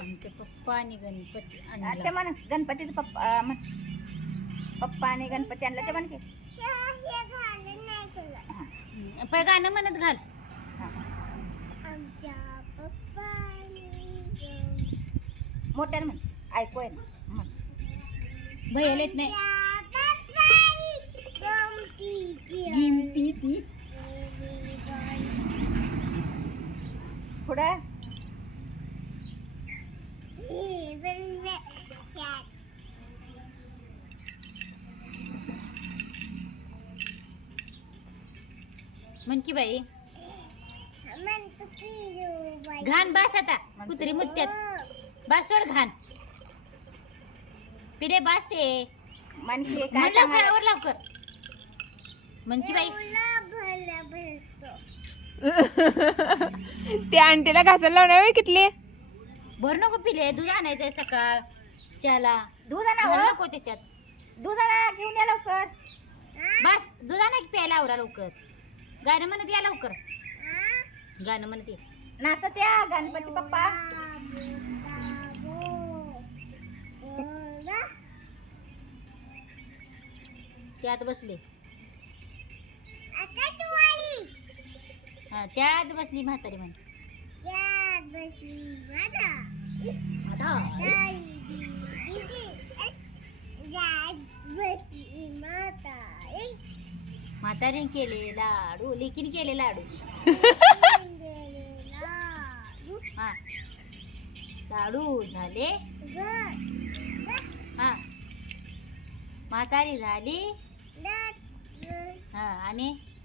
आमचे पप्पा आणि गणपती आणला आता म्हण गंपतीचे पप्पा आम पप्पा आणि गणपती आणला तेव्हान की हे खाने नाही केलं पप्पा गाणं म्हणत घाल आमचे पप्पानी गो म्हण आई कोण म्हण भाई येलेच नाही पप्पात्री गो पीती थोडा मंकी बाई घाण बास आता कुत्री मुत्त्यात बासवड घाण पिढे बास ते लवकर लवकर मंकी बाई ते आंटीला घासायला लावणार बाई कितले भर नको पिले दूध आणायचंय सकाळ चला दूध आणा नको त्याच्यात दूध आणा घेऊन या लवकर बास दूध आणा प्यायला आवरा लवकर गाणं म्हणत या लवकर गाणं म्हणत या नाचत या गणपती पप्पा त्यात बसले त्यात बसली म्हातारी त्या त्या म्हणे बसली म्हातारी केले लाडू लेकीन केले लाडू लाडू हा लाडू झाले म्हातारी झाली हा आणि